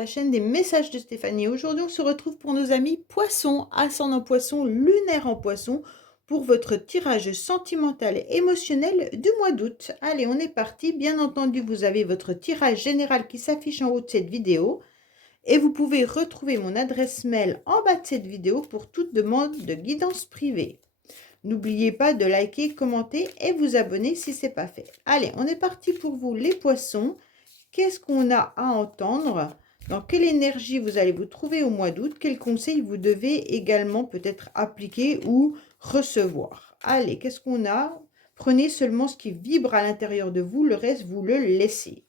la chaîne des messages de Stéphanie. Aujourd'hui, on se retrouve pour nos amis poissons, ascendant poisson, lunaire en poisson, pour votre tirage sentimental et émotionnel du mois d'août. Allez, on est parti. Bien entendu, vous avez votre tirage général qui s'affiche en haut de cette vidéo. Et vous pouvez retrouver mon adresse mail en bas de cette vidéo pour toute demande de guidance privée. N'oubliez pas de liker, commenter et vous abonner si ce n'est pas fait. Allez, on est parti pour vous les poissons. Qu'est-ce qu'on a à entendre? Dans quelle énergie vous allez vous trouver au mois d'août? Quels conseils vous devez également peut-être appliquer ou recevoir? Allez, qu'est-ce qu'on a? Prenez seulement ce qui vibre à l'intérieur de vous, le reste, vous le laissez.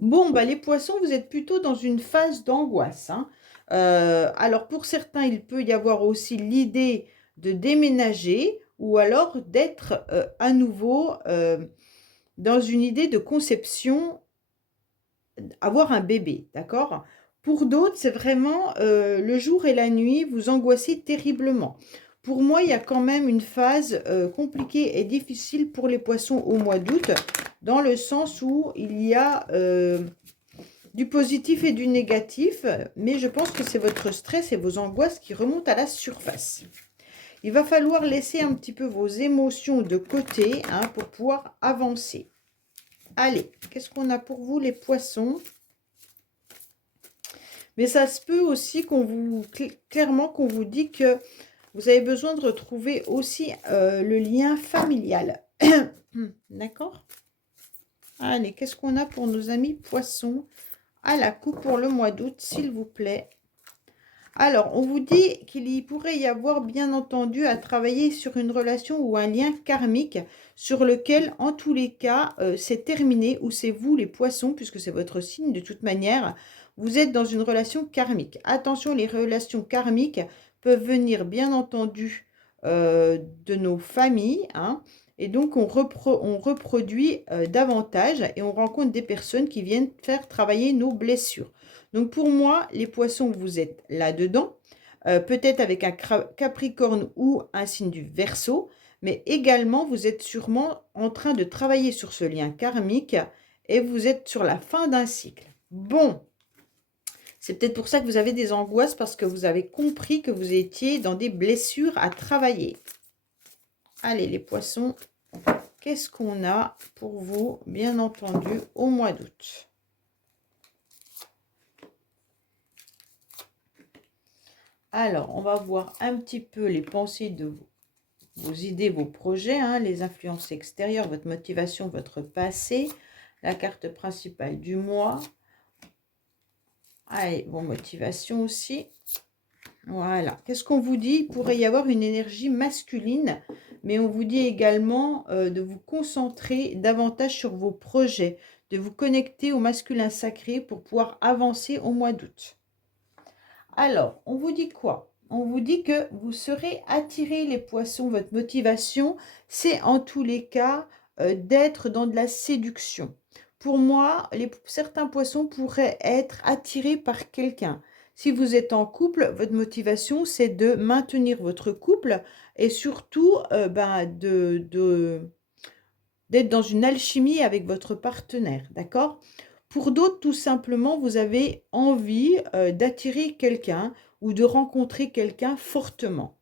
Bon, bah, les poissons, vous êtes plutôt dans une phase d'angoisse, hein. Alors, pour certains, il peut y avoir aussi l'idée de déménager ou alors d'être à nouveau dans une idée de conception, avoir un bébé, d'accord? Pour d'autres, c'est vraiment le jour et la nuit, vous angoissez terriblement. Pour moi, il y a quand même une phase compliquée et difficile pour les poissons au mois d'août, dans le sens où il y a du positif et du négatif, mais je pense que c'est votre stress et vos angoisses qui remontent à la surface. Il va falloir laisser un petit peu vos émotions de côté, hein, pour pouvoir avancer. Allez, qu'est-ce qu'on a pour vous les poissons? Mais ça se peut aussi qu'on vous, clairement qu'on vous dit que vous avez besoin de retrouver aussi le lien familial. D'accord? Allez, qu'est-ce qu'on a pour nos amis poissons à la coupe pour le mois d'août, s'il vous plaît? Alors, on vous dit qu'il pourrait y avoir, bien entendu, à travailler sur une relation ou un lien karmique sur lequel, en tous les cas, c'est terminé, ou c'est vous, les poissons, puisque c'est votre signe de toute manière, vous êtes dans une relation karmique. Attention, les relations karmiques peuvent venir, bien entendu, de nos familles, hein, et donc on reproduit davantage et on rencontre des personnes qui viennent faire travailler nos blessures. Donc pour moi, les poissons, vous êtes là-dedans, peut-être avec un Capricorne ou un signe du Verseau, mais également vous êtes sûrement en train de travailler sur ce lien karmique et vous êtes sur la fin d'un cycle. Bon, c'est peut-être pour ça que vous avez des angoisses, parce que vous avez compris que vous étiez dans des blessures à travailler. Allez les poissons, qu'est-ce qu'on a pour vous, bien entendu, au mois d'août? Alors, on va voir un petit peu les pensées de vos idées, vos projets, hein, les influences extérieures, votre motivation, votre passé, la carte principale du mois. Allez, vos motivations aussi. Voilà. Qu'est-ce qu'on vous dit? Il pourrait y avoir une énergie masculine, mais on vous dit également de vous concentrer davantage sur vos projets, de vous connecter au masculin sacré pour pouvoir avancer au mois d'août. Alors, on vous dit quoi? On vous dit que vous serez attirés, les poissons. Votre motivation, c'est en tous les cas d'être dans de la séduction. Pour moi, certains poissons pourraient être attirés par quelqu'un. Si vous êtes en couple, votre motivation, c'est de maintenir votre couple et surtout d'être dans une alchimie avec votre partenaire, d'accord? Pour d'autres, tout simplement, vous avez envie d'attirer quelqu'un ou de rencontrer quelqu'un fortement.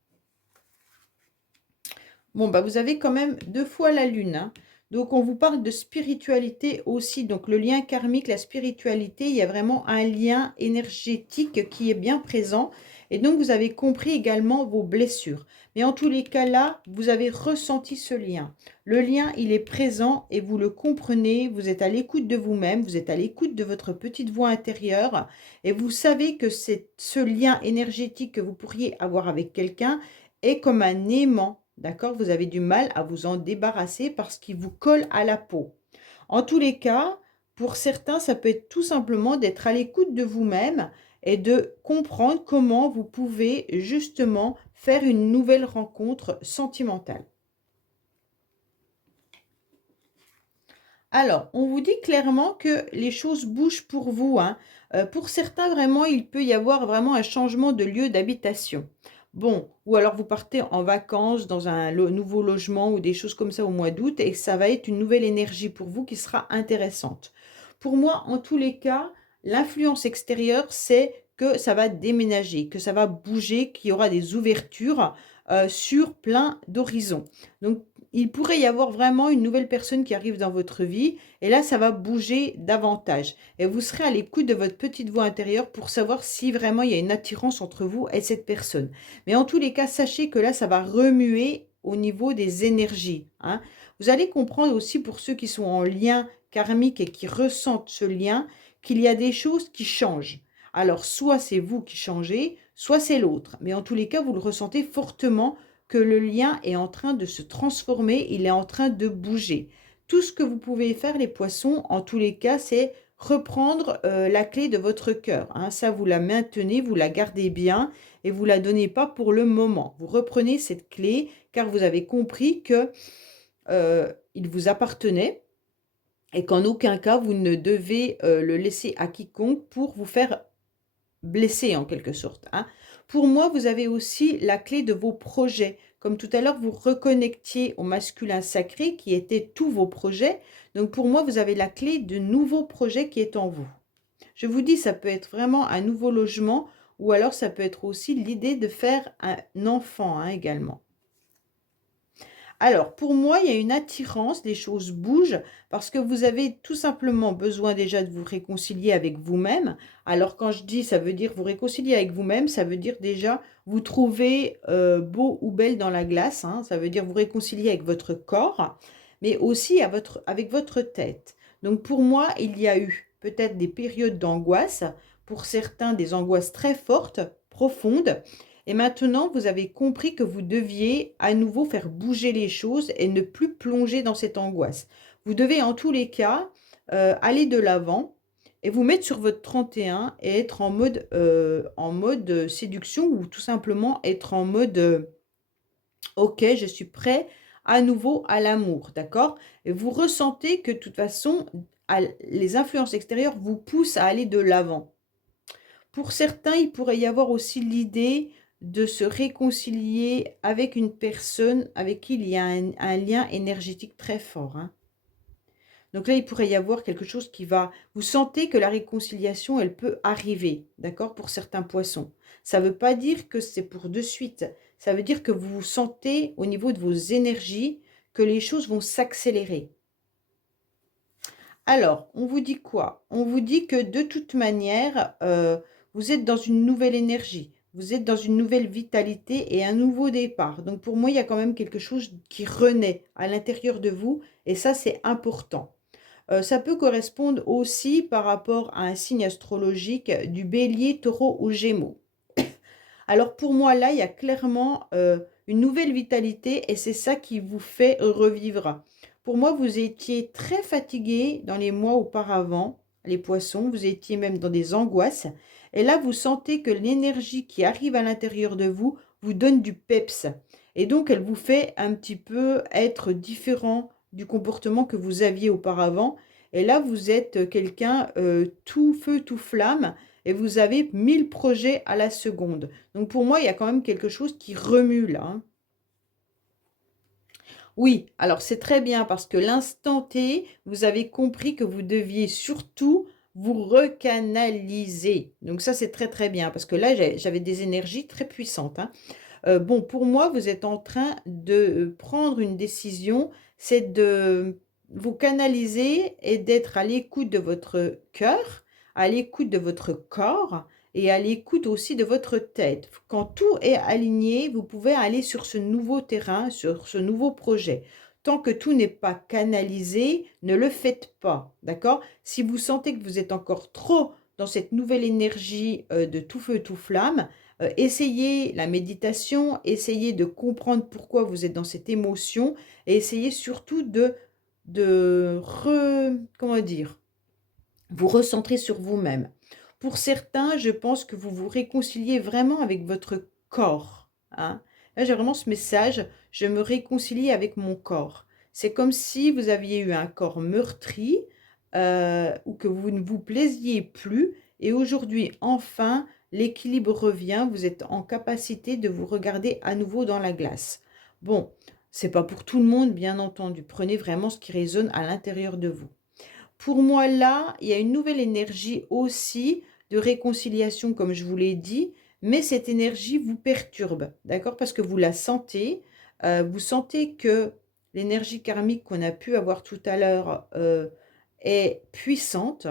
Bon, bah, vous avez quand même 2 fois la lune, hein. Donc, on vous parle de spiritualité aussi. Donc, le lien karmique, la spiritualité, il y a vraiment un lien énergétique qui est bien présent. Et donc, vous avez compris également vos blessures. Mais en tous les cas, là, vous avez ressenti ce lien. Le lien, il est présent et vous le comprenez. Vous êtes à l'écoute de vous-même. Vous êtes à l'écoute de votre petite voix intérieure. Et vous savez que ce lien énergétique que vous pourriez avoir avec quelqu'un est comme un aimant. D'accord? Vous avez du mal à vous en débarrasser parce qu'il vous colle à la peau. En tous les cas, pour certains, ça peut être tout simplement d'être à l'écoute de vous-même et de comprendre comment vous pouvez justement faire une nouvelle rencontre sentimentale. Alors, on vous dit clairement que les choses bougent pour vous, hein. Pour certains, vraiment, il peut y avoir vraiment un changement de lieu d'habitation. Bon, ou alors vous partez en vacances dans un nouveau logement ou des choses comme ça au mois d'août et ça va être une nouvelle énergie pour vous qui sera intéressante. Pour moi, en tous les cas, L'influence extérieure, c'est que ça va déménager, que ça va bouger, qu'il y aura des ouvertures sur plein d'horizons. Donc, il pourrait y avoir vraiment une nouvelle personne qui arrive dans votre vie et là, ça va bouger davantage. Et vous serez à l'écoute de votre petite voix intérieure pour savoir si vraiment il y a une attirance entre vous et cette personne. Mais en tous les cas, sachez que là, ça va remuer au niveau des énergies, hein. Vous allez comprendre aussi pour ceux qui sont en lien karmique et qui ressentent ce lien, qu'il y a des choses qui changent. Alors, soit c'est vous qui changez, soit c'est l'autre. Mais en tous les cas, vous le ressentez fortement que le lien est en train de se transformer, il est en train de bouger. Tout ce que vous pouvez faire, les poissons, en tous les cas, c'est reprendre la clé de votre cœur, hein. Ça, vous la maintenez, vous la gardez bien et vous ne la donnez pas pour le moment. Vous reprenez cette clé car vous avez compris que il vous appartenait et qu'en aucun cas, vous ne devez le laisser à quiconque pour vous faire blessé en quelque sorte, hein. Pour moi, vous avez aussi la clé de vos projets. Comme tout à l'heure, vous reconnectiez au masculin sacré qui était tous vos projets. Donc pour moi, vous avez la clé de nouveaux projets qui est en vous. Je vous dis, ça peut être vraiment un nouveau logement ou alors ça peut être aussi l'idée de faire un enfant, hein, également. Alors, pour moi, il y a une attirance, les choses bougent parce que vous avez tout simplement besoin déjà de vous réconcilier avec vous-même. Alors, quand je dis ça veut dire vous réconcilier avec vous-même, ça veut dire déjà vous trouver beau ou belle dans la glace, hein. Ça veut dire vous réconcilier avec votre corps, mais aussi avec votre tête. Donc, pour moi, il y a eu peut-être des périodes d'angoisse, pour certains des angoisses très fortes, profondes, et maintenant, vous avez compris que vous deviez à nouveau faire bouger les choses et ne plus plonger dans cette angoisse. Vous devez en tous les cas aller de l'avant et vous mettre sur votre 31 et être en mode séduction ou tout simplement être en mode ok, je suis prêt à nouveau à l'amour, d'accord? Et vous ressentez que de toute façon, les influences extérieures vous poussent à aller de l'avant. Pour certains, il pourrait y avoir aussi l'idée de se réconcilier avec une personne avec qui il y a un lien énergétique très fort, hein. Donc là, il pourrait y avoir quelque chose qui va... Vous sentez que la réconciliation, elle peut arriver, d'accord, pour certains poissons. Ça ne veut pas dire que c'est pour de suite. Ça veut dire que vous vous sentez au niveau de vos énergies que les choses vont s'accélérer. Alors, on vous dit quoi? On vous dit que de toute manière, vous êtes dans une nouvelle énergie, vous êtes dans une nouvelle vitalité et un nouveau départ. Donc pour moi, il y a quand même quelque chose qui renaît à l'intérieur de vous et ça, c'est important. Ça peut correspondre aussi par rapport à un signe astrologique du bélier, taureau ou gémeaux. Alors pour moi, là, il y a clairement une nouvelle vitalité et c'est ça qui vous fait revivre. Pour moi, vous étiez très fatigué dans les mois auparavant, les poissons, vous étiez même dans des angoisses. Et là, vous sentez que l'énergie qui arrive à l'intérieur de vous vous donne du peps. Et donc, elle vous fait un petit peu être différent du comportement que vous aviez auparavant. Et là, vous êtes quelqu'un tout feu, tout flamme, et vous avez 1000 projets à la seconde. Donc pour moi, il y a quand même quelque chose qui remue là, hein. Oui, alors c'est très bien parce que l'instant T, vous avez compris que vous deviez surtout vous recanaliser. Donc ça, c'est très très bien parce que là, j'avais des énergies très puissantes, hein. Bon, pour moi, vous êtes en train de prendre une décision, c'est de vous canaliser et d'être à l'écoute de votre cœur, à l'écoute de votre corps et à l'écoute aussi de votre tête. Quand tout est aligné, vous pouvez aller sur ce nouveau terrain, sur ce nouveau projet. Tant que tout n'est pas canalisé, ne le faites pas, d'accord? Si vous sentez que vous êtes encore trop dans cette nouvelle énergie de tout feu, tout flamme, essayez la méditation, essayez de comprendre pourquoi vous êtes dans cette émotion et essayez surtout comment dire, vous recentrer sur vous-même. Pour certains, je pense que vous vous réconciliez vraiment avec votre corps, hein. Là, j'ai vraiment ce message, je me réconcilie avec mon corps. C'est comme si vous aviez eu un corps meurtri ou que vous ne vous plaisiez plus. Et aujourd'hui, enfin, l'équilibre revient. Vous êtes en capacité de vous regarder à nouveau dans la glace. Bon, c'est pas pour tout le monde, bien entendu. Prenez vraiment ce qui résonne à l'intérieur de vous. pour moi, là, il y a une nouvelle énergie aussi de réconciliation, comme je vous l'ai dit, mais cette énergie vous perturbe, d'accord? Parce que vous la sentez, vous sentez que l'énergie karmique qu'on a pu avoir tout à l'heure est puissante.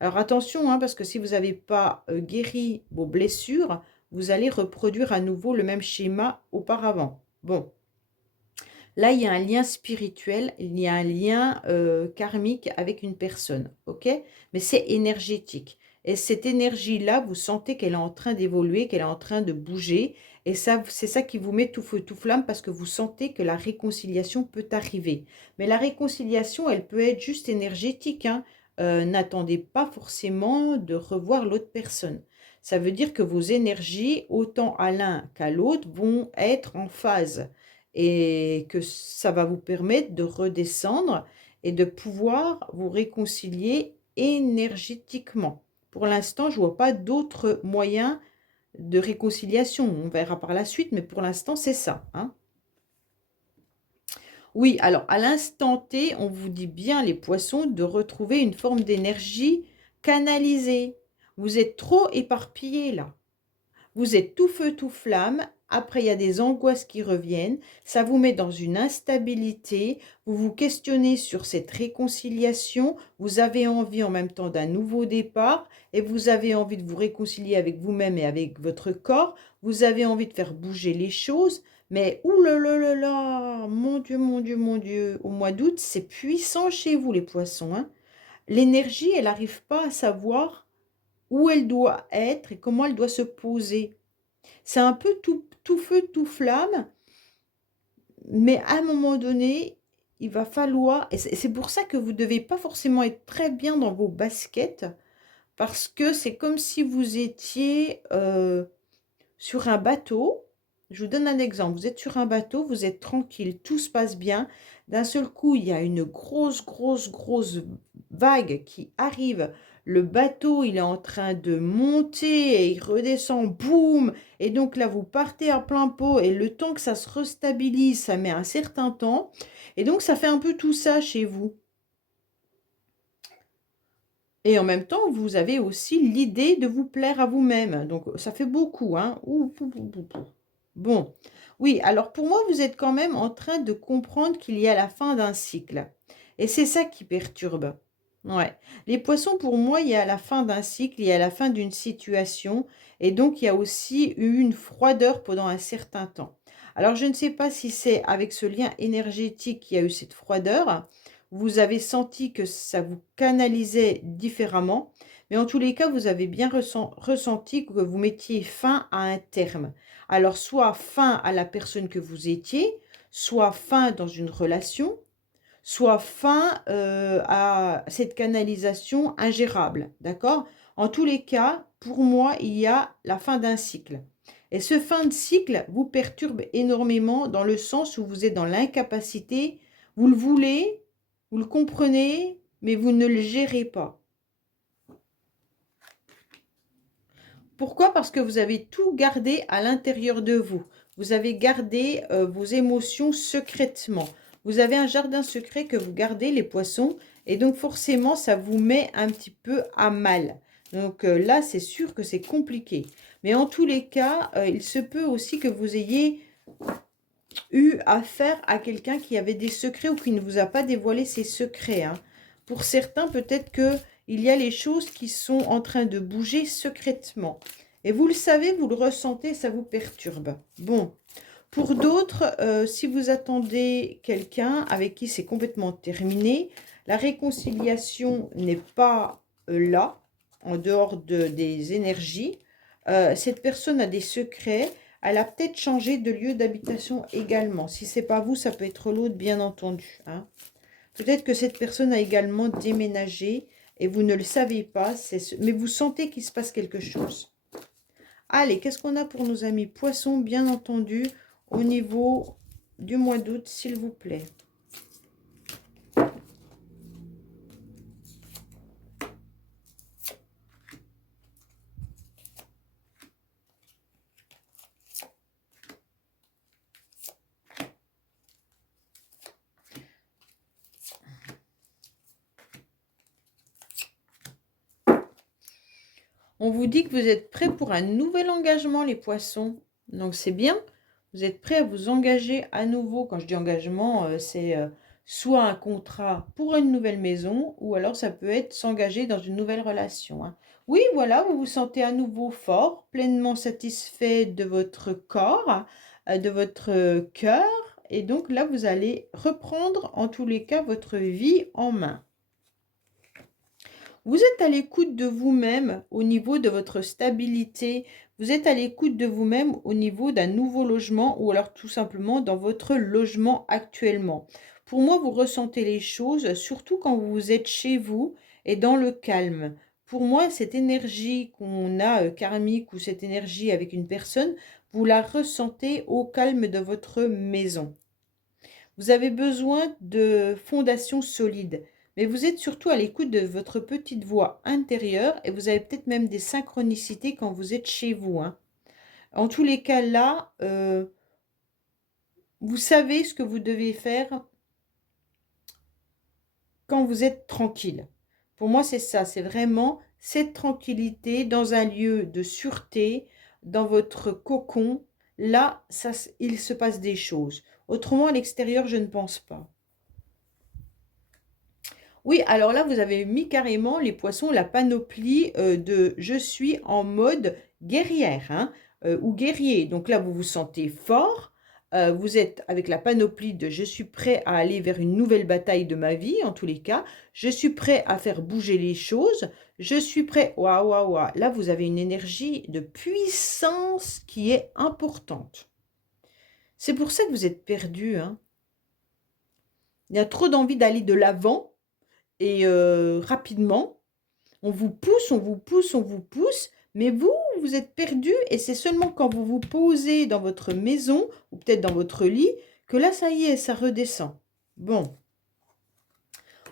Alors attention, hein, parce que si vous n'avez pas guéri vos blessures, vous allez reproduire à nouveau le même schéma auparavant. Bon, là, il y a un lien spirituel, il y a un lien karmique avec une personne, ok? Mais c'est énergétique. Et cette énergie-là, vous sentez qu'elle est en train d'évoluer, qu'elle est en train de bouger. Et ça, c'est ça qui vous met tout feu, tout flamme, parce que vous sentez que la réconciliation peut arriver. Mais la réconciliation, elle peut être juste énergétique, hein. N'attendez pas forcément de revoir l'autre personne. Ça veut dire que vos énergies, autant à l'un qu'à l'autre, vont être en phase et que ça va vous permettre de redescendre et de pouvoir vous réconcilier énergétiquement. Pour l'instant, je ne vois pas d'autres moyens de réconciliation. On verra par la suite, mais pour l'instant, c'est ça, hein. Oui, alors à l'instant T, on vous dit bien, les poissons, de retrouver une forme d'énergie canalisée. Vous êtes trop éparpillés là. Vous êtes tout feu, tout flamme. Après, il y a des angoisses qui reviennent. Ça vous met dans une instabilité. Vous vous questionnez sur cette réconciliation. Vous avez envie en même temps d'un nouveau départ et vous avez envie de vous réconcilier avec vous-même et avec votre corps. Vous avez envie de faire bouger les choses. Mais oulala, mon Dieu, mon Dieu, mon Dieu, au mois d'août, c'est puissant chez vous les poissons, hein. L'énergie, elle n'arrive pas à savoir où elle doit être et comment elle doit se poser. C'est un peu tout feu, tout flamme, mais à un moment donné, il va falloir, et c'est pour ça que vous ne devez pas forcément être très bien dans vos baskets, parce que c'est comme si vous étiez sur un bateau. Je vous donne un exemple. Vous êtes sur un bateau, vous êtes tranquille, tout se passe bien. D'un seul coup, il y a une grosse, grosse, grosse vague qui arrive. Le bateau, il est en train de monter et il redescend, boum. Et donc là, vous partez à plein pot et le temps que ça se restabilise, ça met un certain temps. Et donc, ça fait un peu tout ça chez vous. Et en même temps, vous avez aussi l'idée de vous plaire à vous-même. Donc, ça fait beaucoup, hein. Bon, oui, alors pour moi, vous êtes quand même en train de comprendre qu'il y a la fin d'un cycle. Et c'est ça qui perturbe. Ouais. Les poissons, pour moi, il y a la fin d'un cycle, il y a la fin d'une situation. Et donc, il y a aussi eu une froideur pendant un certain temps. Alors, je ne sais pas si c'est avec ce lien énergétique qu'il y a eu cette froideur. Vous avez senti que ça vous canalisait différemment. Mais en tous les cas, vous avez bien ressenti que vous mettiez fin à un terme. Alors, soit fin à la personne que vous étiez, soit fin dans une relation, soit fin à cette canalisation ingérable. D'accord? En tous les cas, pour moi, il y a la fin d'un cycle. Et ce fin de cycle vous perturbe énormément dans le sens où vous êtes dans l'incapacité, vous le voulez, vous le comprenez, mais vous ne le gérez pas. Pourquoi? Parce que vous avez tout gardé à l'intérieur de vous. Vous avez gardé vos émotions secrètement. Vous avez un jardin secret que vous gardez, les poissons, et donc forcément, ça vous met un petit peu à mal. Donc là, c'est sûr que c'est compliqué. Mais en tous les cas, il se peut aussi que vous ayez eu affaire à quelqu'un qui avait des secrets ou qui ne vous a pas dévoilé ses secrets, hein. Pour certains, peut-être que il y a les choses qui sont en train de bouger secrètement. Et vous le savez, vous le ressentez, ça vous perturbe. Bon, pour d'autres, si vous attendez quelqu'un avec qui c'est complètement terminé, la réconciliation n'est pas là, en dehors des énergies. Cette personne a des secrets. Elle a peut-être changé de lieu d'habitation également. Si ce n'est pas vous, ça peut être l'autre, bien entendu, hein. Peut-être que cette personne a également déménagé et vous ne le savez pas, mais vous sentez qu'il se passe quelque chose. Allez, qu'est-ce qu'on a pour nos amis poissons, bien entendu, au niveau du mois d'août, s'il vous plaît? On vous dit que vous êtes prêts pour un nouvel engagement, les poissons. Donc, c'est bien. Vous êtes prêts à vous engager à nouveau. Quand je dis engagement, c'est soit un contrat pour une nouvelle maison, ou alors ça peut être s'engager dans une nouvelle relation, hein. Oui, voilà, vous vous sentez à nouveau fort, pleinement satisfait de votre corps, de votre cœur. Et donc là, vous allez reprendre en tous les cas votre vie en main. Vous êtes à l'écoute de vous-même au niveau de votre stabilité. Vous êtes à l'écoute de vous-même au niveau d'un nouveau logement ou alors tout simplement dans votre logement actuellement. Pour moi, vous ressentez les choses, surtout quand vous êtes chez vous et dans le calme. Pour moi, cette énergie qu'on a karmique ou cette énergie avec une personne, vous la ressentez au calme de votre maison. Vous avez besoin de fondations solides, mais vous êtes surtout à l'écoute de votre petite voix intérieure et vous avez peut-être même des synchronicités quand vous êtes chez vous, hein. En tous les cas, là, vous savez ce que vous devez faire quand vous êtes tranquille. Pour moi, c'est ça, c'est vraiment cette tranquillité dans un lieu de sûreté, dans votre cocon. Là, ça, il se passe des choses. Autrement, à l'extérieur, je ne pense pas. Oui, alors là, vous avez mis carrément les poissons, la panoplie de je suis en mode guerrière, hein, ou guerrier. Donc là, vous vous sentez fort. Vous êtes avec la panoplie de je suis prêt à aller vers une nouvelle bataille de ma vie, en tous les cas. Je suis prêt à faire bouger les choses. Je suis prêt. Waouh, waouh, waouh. Là, vous avez une énergie de puissance qui est importante. C'est pour ça que vous êtes perdu, hein. Il y a trop d'envie d'aller de l'avant et rapidement. On vous pousse, on vous pousse, on vous pousse, mais vous, vous êtes perdu et c'est seulement quand vous vous posez dans votre maison ou peut-être dans votre lit que là, ça y est, ça redescend. Bon,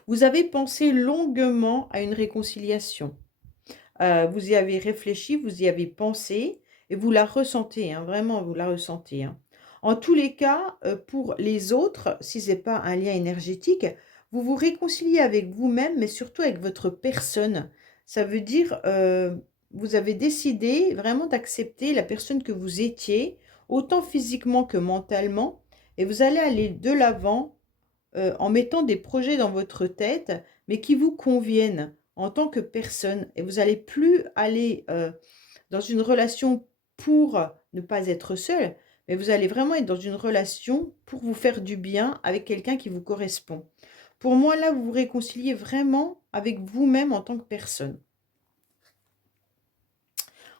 vous avez pensé longuement à une réconciliation. Vous y avez réfléchi, vous y avez pensé et vous la ressentez, hein, vraiment, vous la ressentez, hein. En tous les cas, pour les autres, si ce n'est pas un lien énergétique, vous vous réconciliez avec vous-même, mais surtout avec votre personne. Ça veut dire, vous avez décidé vraiment d'accepter la personne que vous étiez, autant physiquement que mentalement, et vous allez aller de l'avant en mettant des projets dans votre tête, mais qui vous conviennent en tant que personne. Et vous n'allez plus aller dans une relation pour ne pas être seul, mais vous allez vraiment être dans une relation pour vous faire du bien avec quelqu'un qui vous correspond. Pour moi, là, vous vous réconciliez vraiment avec vous-même en tant que personne.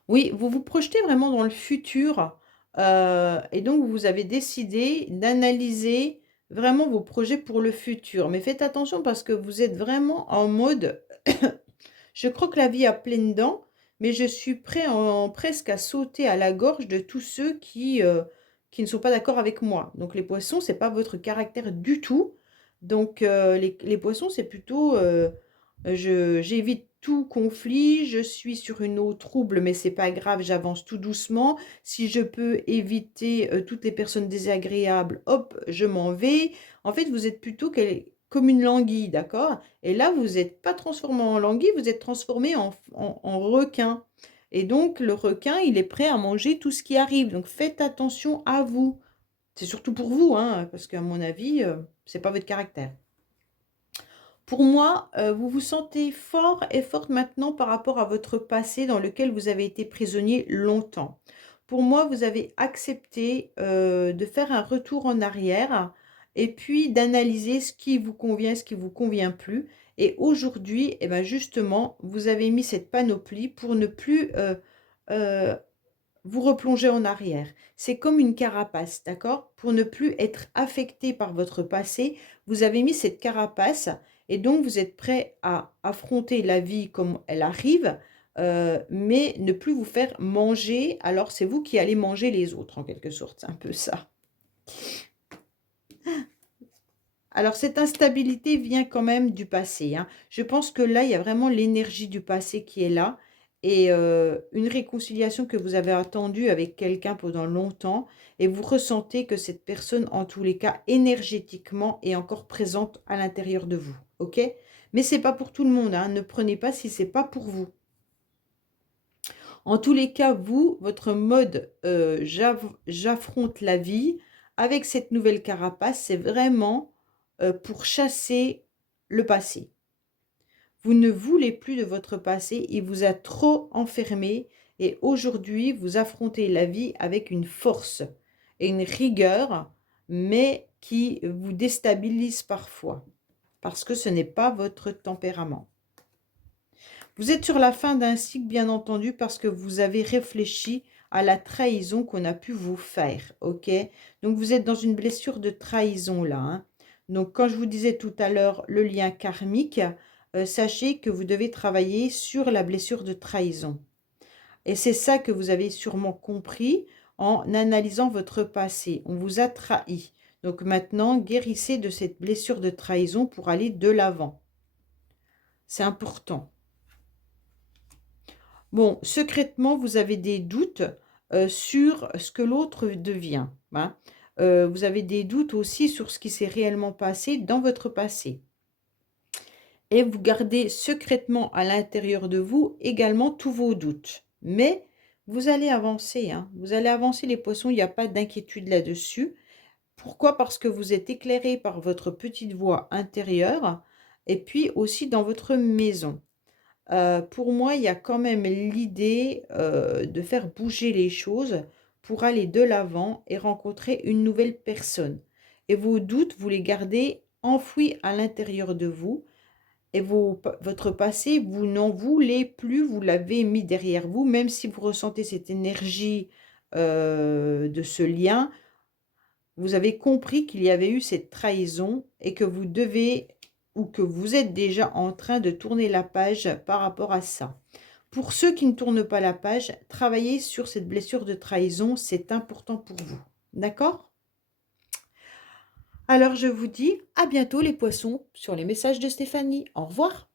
Oui, vous vous projetez vraiment dans le futur, et donc vous avez décidé d'analyser vraiment vos projets pour le futur. Mais faites attention parce que vous êtes vraiment en mode: «Je crois que la vie a pleines dents, mais je suis prêt en presque à sauter à la gorge de tous ceux qui ne sont pas d'accord avec moi». Donc les poissons, c'est pas votre caractère du tout. Donc les poissons, c'est plutôt, j'évite tout conflit, je suis sur une eau trouble, mais c'est pas grave, j'avance tout doucement. Si je peux éviter toutes les personnes désagréables, hop, je m'en vais. En fait, vous êtes plutôt comme une languille, d'accord? Et là, vous n'êtes pas transformé en languille, vous êtes transformé en requin. Et donc, le requin, il est prêt à manger tout ce qui arrive. Donc, faites attention à vous. C'est surtout pour vous, hein, parce qu'à mon avis, c'est pas votre caractère. Pour moi, vous vous sentez fort et forte maintenant par rapport à votre passé dans lequel vous avez été prisonnier longtemps. Pour moi, vous avez accepté, de faire un retour en arrière et puis d'analyser ce qui vous convient, ce qui ne vous convient plus. Et aujourd'hui, eh ben, justement, vous avez mis cette panoplie pour ne plus, heu, vous replonger en arrière. C'est comme une carapace, d'accord? Pour ne plus être affecté par votre passé, vous avez mis cette carapace et donc vous êtes prêt à affronter la vie comme elle arrive, mais ne plus vous faire manger. Alors c'est vous qui allez manger les autres en quelque sorte, c'est un peu ça. Alors cette instabilité vient quand même du passé, hein. Je pense que là, il y a vraiment l'énergie du passé qui est là et une réconciliation que vous avez attendue avec quelqu'un pendant longtemps et vous ressentez que cette personne, en tous les cas, énergétiquement, est encore présente à l'intérieur de vous, OK? Mais c'est pas pour tout le monde, hein. Ne prenez pas si c'est pas pour vous. En tous les cas, vous, votre mode j'affronte la vie avec cette nouvelle carapace, c'est vraiment pour chasser le passé. Vous ne voulez plus de votre passé, il vous a trop enfermé et aujourd'hui, vous affrontez la vie avec une force et une rigueur, mais qui vous déstabilise parfois parce que ce n'est pas votre tempérament. Vous êtes sur la fin d'un cycle, bien entendu, parce que vous avez réfléchi à la trahison qu'on a pu vous faire, ok? Donc, vous êtes dans une blessure de trahison, là, hein. Donc, quand je vous disais tout à l'heure le lien karmique, sachez que vous devez travailler sur la blessure de trahison. Et c'est ça que vous avez sûrement compris en analysant votre passé. On vous a trahi. Donc, maintenant, guérissez de cette blessure de trahison pour aller de l'avant. C'est important. Bon, secrètement, vous avez des doutes sur ce que l'autre devient, hein. Vous avez des doutes aussi sur ce qui s'est réellement passé dans votre passé. Et vous gardez secrètement à l'intérieur de vous également tous vos doutes. Mais vous allez avancer, hein. Vous allez avancer les poissons, il n'y a pas d'inquiétude là-dessus. Pourquoi? Parce que vous êtes éclairé par votre petite voix intérieure et puis aussi dans votre maison. Pour moi, il y a quand même l'idée, de faire bouger les choses pour aller de l'avant et rencontrer une nouvelle personne. Et vos doutes, vous les gardez enfouis à l'intérieur de vous et votre passé, vous n'en voulez plus, vous l'avez mis derrière vous, même si vous ressentez cette énergie, de ce lien, vous avez compris qu'il y avait eu cette trahison et que vous devez ou que vous êtes déjà en train de tourner la page par rapport à ça. Pour ceux qui ne tournent pas la page, travaillez sur cette blessure de trahison, c'est important pour vous. D'accord? Alors je vous dis à bientôt les poissons sur les messages de Stéphanie. Au revoir.